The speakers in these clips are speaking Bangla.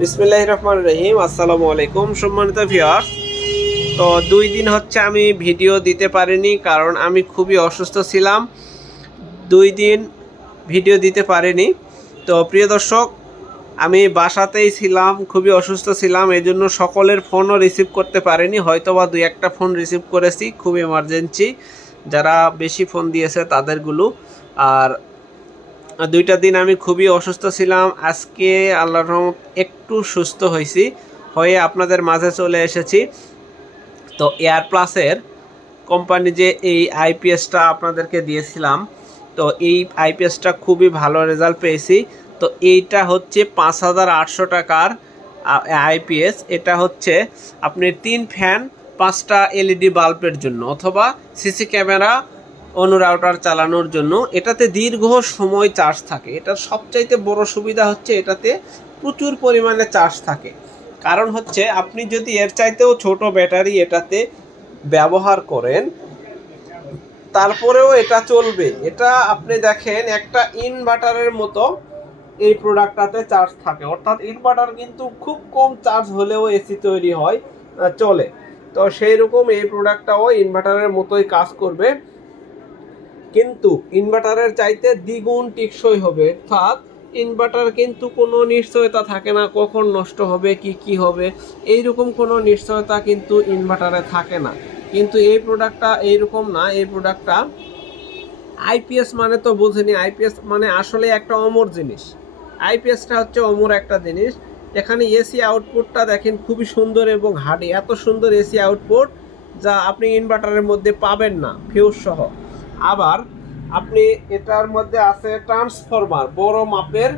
বিসমিল্লাহ রহমান রহিম, আসসালামু আলাইকুম সম্মানিত ভিউয়ার্স তো দুই দিন হচ্ছে আমি ভিডিও দিতে পারিনি, কারণ আমি খুবই অসুস্থ ছিলাম। দুই দিন ভিডিও দিতে পারিনি। তো প্রিয় দর্শক, আমি বাসাতেই ছিলাম, খুবই অসুস্থ ছিলাম এই জন্য সকলের ফোনও রিসিভ করতে পারিনি। হয়তো বা দুই একটা ফোন রিসিভ করেছি, খুব এমার্জেন্সি যারা বেশি ফোন দিয়েছে তাদেরগুলো। আর দুইটা দিন আমি খুবই অসুস্থ ছিলাম। আজকে আল্লাহর রহমত একটু সুস্থ হয়েছি, হয়ে আপনাদের মাঝে চলে এসেছি। তো এয়ার প্লাসের কোম্পানি যে এই আইপিএসটা আপনাদেরকে দিয়েছিলাম, তো এই আইপিএসটা খুবই ভালো রেজাল্ট পেয়েছি। তো এইটা হচ্ছে পাঁচ হাজার আটশো টাকার আইপিএস এটা হচ্ছে আপনি তিন ফ্যান পাঁচটা এলইডি বাল্বের জন্য, অথবা সিসি ক্যামেরা অনুরাউটার চালানোর জন্য, এটাতে দীর্ঘ সময় চার্জ থাকে। এটার সবচাইতে বড় সুবিধা হচ্ছে এটাতে প্রচুর পরিমাণে চার্জ থাকে। কারণ হচ্ছে, আপনি যদি এর চাইতেও ছোট ব্যাটারি এটাতে ব্যবহার করেন, তারপরেও এটা চলবে। এটা আপনি দেখেন, একটা ইনভার্টারের মতো এই প্রোডাক্টটাতে চার্জ থাকে। অর্থাৎ ইনভার্টার কিন্তু খুব কম চার্জ হলেও এসি তৈরি হয় চলে। তো সেই রকম এই প্রোডাক্টটাও ইনভার্টারের মতোই কাজ করবে। কিন্তু ইনভার্টারের চাইতে দ্বিগুণ টিকসই হবে। অর্থাৎ ইনভার্টার কিন্তু কোনো নিশ্চয়তা থাকে না, কখন নষ্ট হবে, কি কি হবে, এইরকম কোনো নিশ্চয়তা কিন্তু ইনভার্টারে থাকে না। কিন্তু এই প্রোডাক্টটা এইরকম না, এই প্রোডাক্টটা আইপিএস মানে তো বুঝিনি আইপিএস মানে আসলে একটা অমর জিনিস। আইপিএসটা হচ্ছে অমর একটা জিনিস। এখানে এসি আউটপুটটা দেখেন খুবই সুন্দর এবং হার্ডি। এত সুন্দর এসি আউটপুট যা আপনি ইনভার্টারের মধ্যে পাবেন না ফিউজ সহ আবার আপনি এটার মধ্যে আছে ট্রান্সফরমার বড় মাপের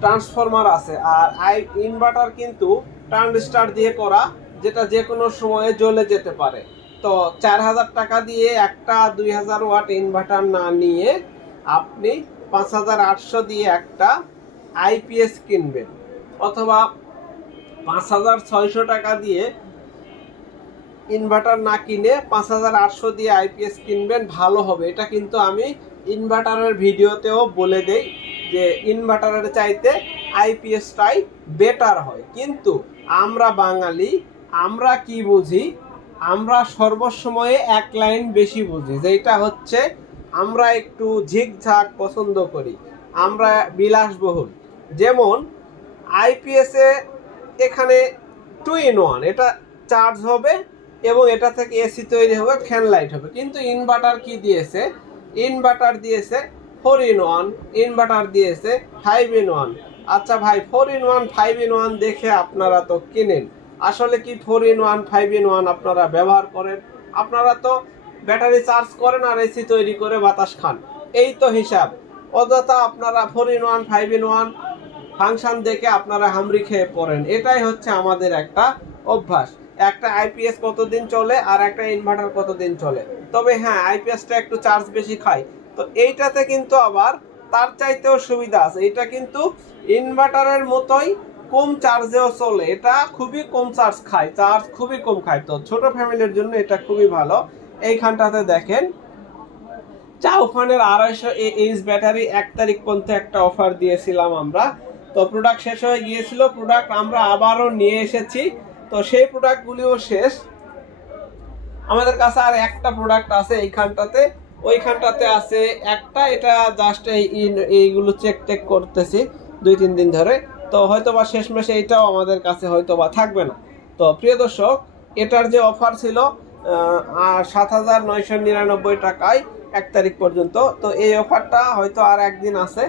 ট্রান্সফরমার আছে। আর আই ইনভার্টার কিন্তু ট্রানজিস্টার দিয়ে করা, যেটা যে কোনো সময়ে জ্বলে যেতে পারে। তো চার হাজার টাকা দিয়ে একটা দুই হাজার ওয়াট ইনভার্টার না নিয়ে আপনি পাঁচ হাজার আটশো দিয়ে একটা আইপিএস কিনবেন। অথবা পাঁচ হাজার ছয়শো টাকা দিয়ে ইনভার্টার না কিনে পাঁচ হাজার আটশো দিয়ে আইপিএস কিনবেন, ভালো হবে। এটা কিন্তু আমি ইনভার্টারের ভিডিওতেও বলে দেই যে ইনভার্টারের চাইতে আইপিএসটাই বেটার হয়। কিন্তু আমরা বাঙালি, আমরা কি বুঝি? আমরা সর্বসময়ে এক লাইন বেশি বুঝি যেটা হচ্ছে আমরা একটু ঝিকঝাক পছন্দ করি, আমরা বিলাসবহুল। যেমন আইপিএসে এখানে টু ইন ওয়ান এটা চার্জ হবে এবং এটা থেকে এসি তৈরি হবে ফ্যান লাইট হবে। কিন্তু ইনভার্টার কি দিয়েছে? ইনভার্টার দিয়েছে ফোর ইন ওয়ান ইনভার্টার দিয়েছে ফাইভ ইন ওয়ান আচ্ছা ভাই four in one five in one দেখে আপনারা তো কিনেন। আসলে কি four in one five in one আপনারা ব্যবহার করেন? আপনারা তো ব্যাটারি চার্জ করেন আর এসি তৈরি করে বাতাস খান। এই তো হিসাব। অযথা আপনারা four in one five in one function দেখে আপনারা হামরি খেয়ে পড়েন। এটাই হচ্ছে আমাদের একটা অভ্যাস। একটা আইপিএস কতদিন চলে আর একটা ইনভার্টার কতদিন চলে? তবে হ্যাঁ আইপিএসটা একটু চার্জ বেশি খায়। তো এইটাতে কিন্তু আবার তার চাইতেও সুবিধা আছে। এটা কিন্তু ইনভার্টারের মতোই কম চার্জেও চলে। এটা খুবই কম চার্জ খায় চার্জ খুবই কম খায়। তো ছোট ফ্যামিলির জন্য এটা খুবই ভালো। এইখানটাতে দেখেন চাউফানের আড়াইশো এইচ ব্যাটারি এক তারিখ পর্যন্ত একটা অফার দিয়েছিলাম আমরা। তো প্রোডাক্ট শেষ হয়ে গিয়েছিল। প্রোডাক্ট আমরা আবারও নিয়ে এসেছি। তো সেই প্রোডাক্টগুলিও শেষ। আমাদের কাছে আর একটা প্রোডাক্ট আছে এইখানটাতে ওইখানটাতে আছে একটা, এটা জাস্ট এই এইগুলো চেক টেক করতেছি দুই, তিন দিন ধরে। তো হয়তো বা শেষ মাসে এইটাও আমাদের কাছে হয়তো বা থাকবে না। তো প্রিয় দর্শক, এটার যে অফার ছিল আর সাত হাজার নয়শো নিরানব্বই টাকায় এক তারিখ পর্যন্ত। তো এই অফারটা হয়তো আর একদিন আছে।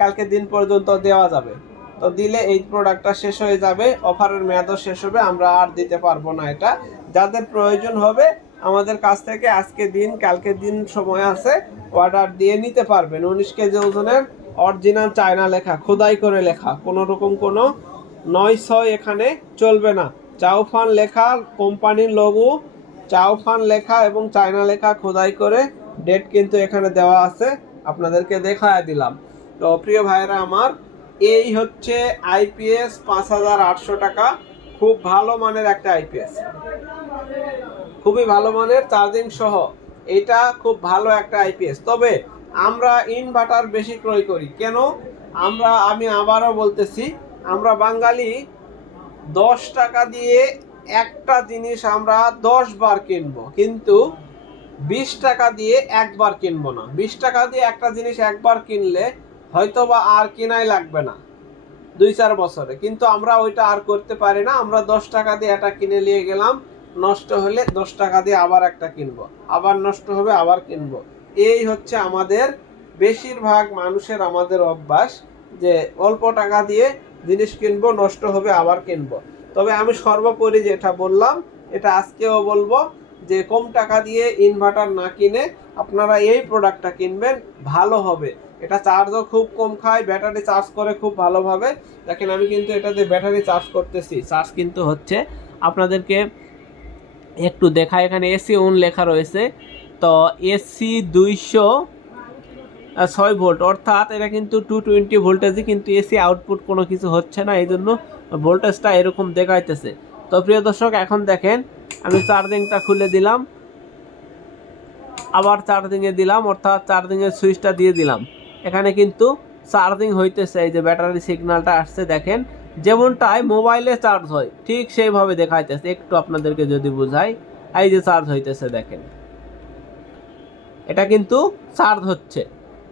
কালকে দিন পর্যন্ত দেওয়া যাবে। তো দিলে এই প্রোডাক্টটা শেষ হয়ে যাবে, অফারের মেয়াদও শেষ হবে, আমরা আর দিতে পারব না এটা। যাদের প্রয়োজন হবে, আমাদের কাছ থেকে আজকে দিন, কালকে দিন সময় আছে অর্ডার দিয়ে নিতে পারবেন। উনিশ কেজি ওজনের অরিজিনাল চায়না লেখা, খোদাই করে লেখা। কোনো রকম কোনো নয় ছয় এখানে, চলবে না। চাউফান লেখা, কোম্পানির লোগো চাউফান লেখা এবং চায়না লেখা খোদাই করে ডেট কিন্তু এখানে দেওয়া আছে। আপনাদেরকে দেখায় দিলাম। তো প্রিয় ভাইরা আমার এই হচ্ছে আইপিএস পাঁচ হাজার আটশো টাকা। খুব ভালো মানের একটা আইপিএস খুবই ভালো মানের চার্জিং সহ এটা খুব ভালো একটা আইপিএস তবে আমরা ইনভার্টার বেশি ক্রয় করি। কেন? আমরা, আমি আবারও বলতেছি, আমরা বাঙালি, দশ টাকা দিয়ে একটা জিনিস আমরা দশ বার কিনবো। কিন্তু বিশ টাকা দিয়ে একবার কিনবো না। বিশ টাকা দিয়ে একটা জিনিস একবার কিনলে হয়তো বা আর কেনাই লাগবে না, দুই চার বছরে। কিন্তু আমরা ওইটা আর করতে পারি না, আমরা দশ টাকা দিয়ে এটা কিনে নিয়ে গেলাম, নষ্ট হলে দশ টাকা দিয়ে আবার একটা কিনবো, আবার নষ্ট হবে, আবার কিনবো। এই হচ্ছে আমাদের বেশিরভাগ মানুষের আমাদের অভ্যাস যে অল্প টাকা দিয়ে জিনিস কিনবো, নষ্ট হবে, আবার কিনবো। তবে আমি সর্বোপরি যেটা বললাম, এটা আজকেও বলব যে কম টাকা দিয়ে ইনভার্টার না কিনে আপনারা এই প্রোডাক্টটা কিনবেন, ভালো হবে। এটা চার্জও খুব কম খায় ব্যাটারি চার্জ করে খুব ভালোভাবে। দেখেন, আমি কিন্তু এটাতে ব্যাটারি চার্জ করতেছি। চার্জ কিন্তু হচ্ছে আপনাদেরকে একটু দেখা এখানে এসি অন লেখা রয়েছে। তো এসি দুইশো ছয় ভোল্ট অর্থাৎ এটা কিন্তু টু টোয়েন্টি ভোল্টেজই কিন্তু এসি আউটপুট কোনো কিছু হচ্ছে না। এই জন্য ভোল্টেজটা এরকম দেখাইতেছে। তো প্রিয় দর্শক, এখন দেখেন আমি চার্জিংটা খুলে দিলাম। আবার চার্জিংয়ে দিলাম, অর্থাৎ চার্জিংয়ের সুইচটা দিয়ে দিলাম। এখানে কিন্তু চার্জিং হইতেছে, এই যে ব্যাটারি সিগন্যালটা আসছে, দেখেন। যেমনটাই মোবাইলে চার্জ হয়, ঠিক সেইভাবে দেখাইতেছে। একটু আপনাদেরকে যদি বুঝাই, এই যে চার্জ হইতেছে, দেখেন। এটা কিন্তু চার্জ হচ্ছে।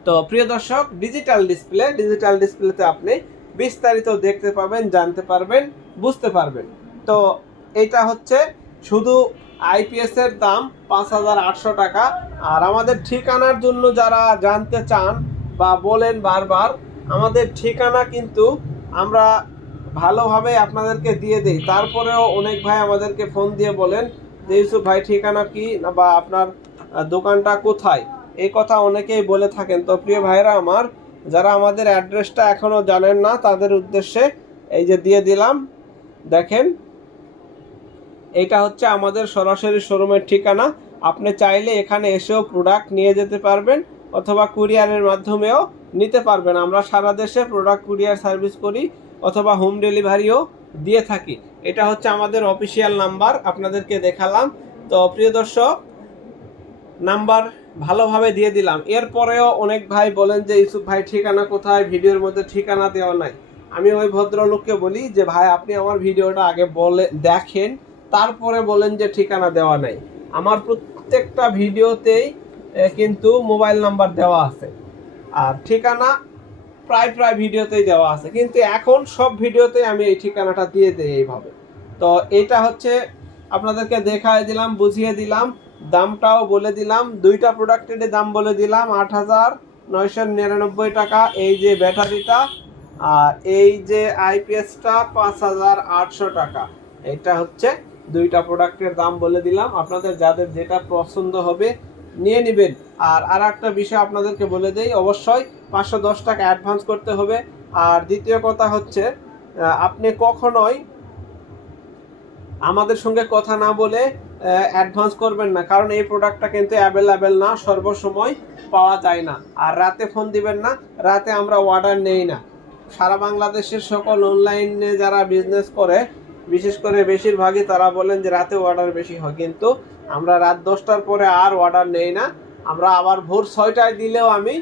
তো প্রিয় দর্শক, ডিজিটাল ডিসপ্লে, ডিজিটাল ডিসপ্লেতে আপনি বিস্তারিত দেখতে পাবেন, জানতে পারবেন, বুঝতে পারবেন। তো এটা হচ্ছে শুধু আইপিএস এর দাম পাঁচ হাজার আটশো টাকা। আর আমাদের ঠিকানার জন্য যারা জানতে চান বা বলেন বারবার, আমাদের ঠিকানা কিন্তু আমরা ভালোভাবে আপনাদেরকে দিয়ে দেই। তারপরেও অনেক ভাই আমাদেরকে ফোন দিয়ে বলেন যে, ইউসুফ ভাই, ঠিকানা কি বা আপনার দোকানটা কোথায়? এই কথা অনেকেই বলে থাকেন। তো প্রিয় ভাইরা আমার, যারা আমাদের অ্যাড্রেসটা এখনও জানেন না, তাদের উদ্দেশ্যে এই যে দিয়ে দিলাম। দেখেন এটা হচ্ছে আমাদের সরাসরি শোরুমের ঠিকানা। আপনি চাইলে এখানে এসেও প্রোডাক্ট নিয়ে যেতে পারবেন অথবা কুরিয়ারের মাধ্যমেও নিতে পারবেন। আমরা সারা দেশে প্রোডাক্ট কুরিয়ার সার্ভিস করি অথবা হোম ডেলিভারিও দিয়ে থাকি। এটা হচ্ছে আমাদের অফিসিয়াল নাম্বার আপনাদেরকে দেখালাম। তো প্রিয় দর্শক নাম্বার ভালোভাবে দিয়ে দিলাম। এরপরেও অনেক ভাই বলেন যে, ইউসুফ ভাই, ঠিকানা কোথায়? ভিডিওর মধ্যে ঠিকানা দেওয়া নাই। আমি ওই ভদ্রলোককে বলি যে, ভাই, আপনি আমার ভিডিওটা আগে বলে দেখেন। তারপরে বলেন যে ঠিকানা দেওয়া নাই। আমার প্রত্যেকটা ভিডিওতেই কিন্তু মোবাইল নাম্বার দেওয়া আছে। আর ঠিকানা প্রায় প্রায় ভিডিওতেই দেওয়া আছে। কিন্তু এখন সব ভিডিওতেই আমি এই ঠিকানাটা দিয়ে দিই এইভাবে। তো এটা হচ্ছে আপনাদেরকে দেখায় দিলাম, বুঝিয়ে দিলাম, দামটাও বলে দিলাম, দুইটা প্রোডাক্টের দাম বলে দিলাম, আট হাজার নয়শো নিরানব্বই টাকা, এই যে ব্যাটারিটা, আর এই যে আইপিএসটা পাঁচ হাজার আটশো টাকা। এটা হচ্ছে দুইটা প্রোডাক্টের দাম বলে দিলাম। আপনাদের যাদের যেটা পছন্দ হবে নিয়ে নেবেন। আর আর একটা বিষয় আপনাদেরকে বলে দেই, অবশ্যই পাঁচশো দশ টাকা অ্যাডভান্স করতে হবে। আর দ্বিতীয় কথা হচ্ছে আপনি কখনোই আমাদের সঙ্গে কথা না বলে অ্যাডভান্স করবেন না। কারণ এই প্রোডাক্টটা কিন্তু অ্যাভেলেবেল না, সর্বসময় পাওয়া যায় না। আর রাতে ফোন দিবেন না, রাতে আমরা অর্ডার নেই না। সারা বাংলাদেশের সকল অনলাইনে যারা বিজনেস করে বিশেষ করে বেশিরভাগই তারা বলেন যে রাতে অর্ডার বেশি হয়। কিন্তু আমরা রাত দশটার পরে আর অর্ডার নেই না। আমরা আবার ভোর ছয়টায় দিলেও আমি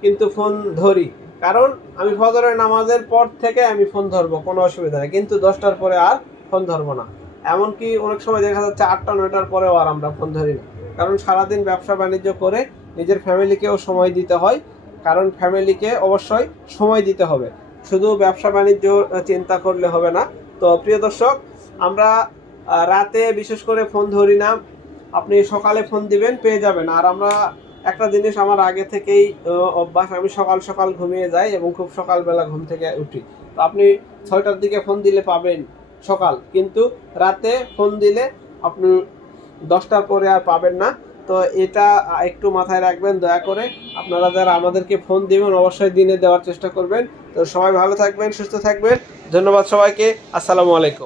কিন্তু ফোন ধরি। কারণ আমি ফজরের নামাজের পর থেকে আমি ফোন ধরবো, কোনো অসুবিধা নেই। কিন্তু দশটার পরে আর ফোন ধরবো না। এমনকি অনেক সময় দেখা যাচ্ছে আটটা, নয়টার পরেও আর আমরা ফোন ধরি না। কারণ সারাদিন ব্যবসা বাণিজ্য করে নিজের ফ্যামিলিকেও সময় দিতে হয়। কারণ ফ্যামিলিকে অবশ্যই সময় দিতে হবে। শুধু ব্যবসা বাণিজ্য চিন্তা করলে হবে না। তো প্রিয় দর্শক, আমরা রাতে বিশেষ করে ফোন ধরি না। আপনি সকালে ফোন দিবেন, পেয়ে যাবেন। আর আমরা একটা জিনিস আমার আগে থেকেই অভ্যাস, আমি সকাল সকাল ঘুমিয়ে যাই এবং খুব সকালবেলা ঘুম থেকে উঠি। তো আপনি ছয়টার দিকে ফোন দিলে পাবেন সকাল। কিন্তু রাতে ফোন দিলে আপনি দশটার পরে আর পাবেন না। তো এটা একটু মাথায় রাখবেন, দয়া করে আপনারা যারা আমাদেরকে ফোন দেবেন অবশ্যই দিনে দেওয়ার চেষ্টা করবেন। তো সবাই ভালো থাকবেন, সুস্থ থাকবেন। ধন্যবাদ সবাইকে, আসসালামু আলাইকুম।